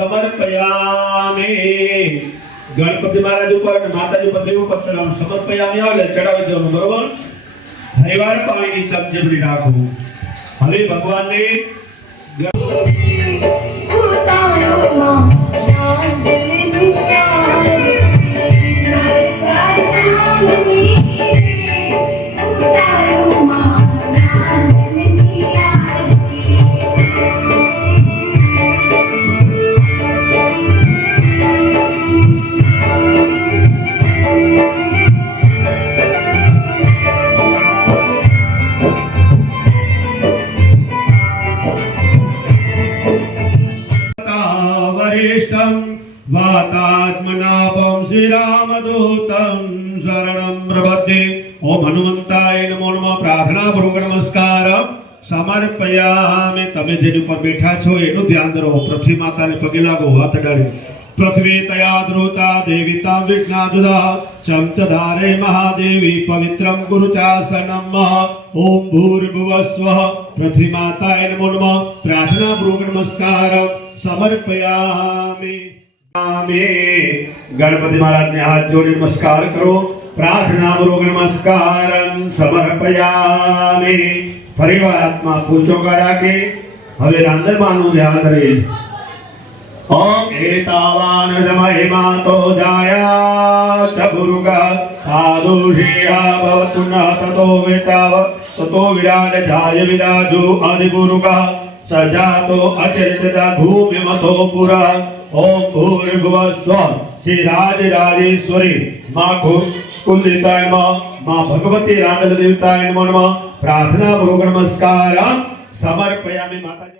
સમર્પયામિ. ગણપતિ મહારાજ ઉપર અને માતાજી ઉપર દેવ ઉપર ચડાવવાનું સમર્પયામિ આવે ચડાવી દેવાનું, બરોબર. હરિવાર પાણીની ચમચમડી રાખો. હવે ભગવાનને वातात्मनापं श्रीरामदूतं शरणं प्रपद्ये. ओम हनुमंताय नमो नमः. प्रार्थना पूर्वक नमस्कार समर्पयामि. તમે જેની ઉપર બેઠા છો એનું ધ્યાન ધરો. પૃથ્વી માતાને પગે લાગો, હાથ અડાડી. પૃથ્વી તયા ધ્રુતા દેવીતા વિઘ્નાદુદા ચમતધારે મહાદેવી પવિત્રમ ગુરુચાસનમ. ઓમ ભૂર્ભુવસ્વઃ. પૃથ્વી માતાય નમો નમઃ. પ્રાર્થના પૂર્વક નમસ્કાર સમર્પયામિ. ગણપતિ મહારાજને હાથ જોડી નમસ્કાર કરો. પ્રાર્થના પૂર્વક નમસ્કાર સમર્પયામિ. ફરીવાર આત્મા પૂછોકા રાખે. હવે રાંદરમાનું ધ્યાન કરે. ઓમ એતાવાન જમહિમાતો જાયા ચ ગુરુગા સાધુષેહા ભવતુ ન તતો વેતાવ તતો વિરાટ જાય વિરાજો આદિગુરુગા સજાતો અચરિતતા ભૂમિમતો પુરા. ઓમ ભૂર્ભુવસ્વઃ. શ્રી રાજરાજેશ્વરી માં કુલદેવતાય નમઃ. માં ભગવતી રામદેવતાય નમો નમઃ. પ્રાર્થના પૂર્વક નમસ્કાર સમર્પયામિ. માતાજી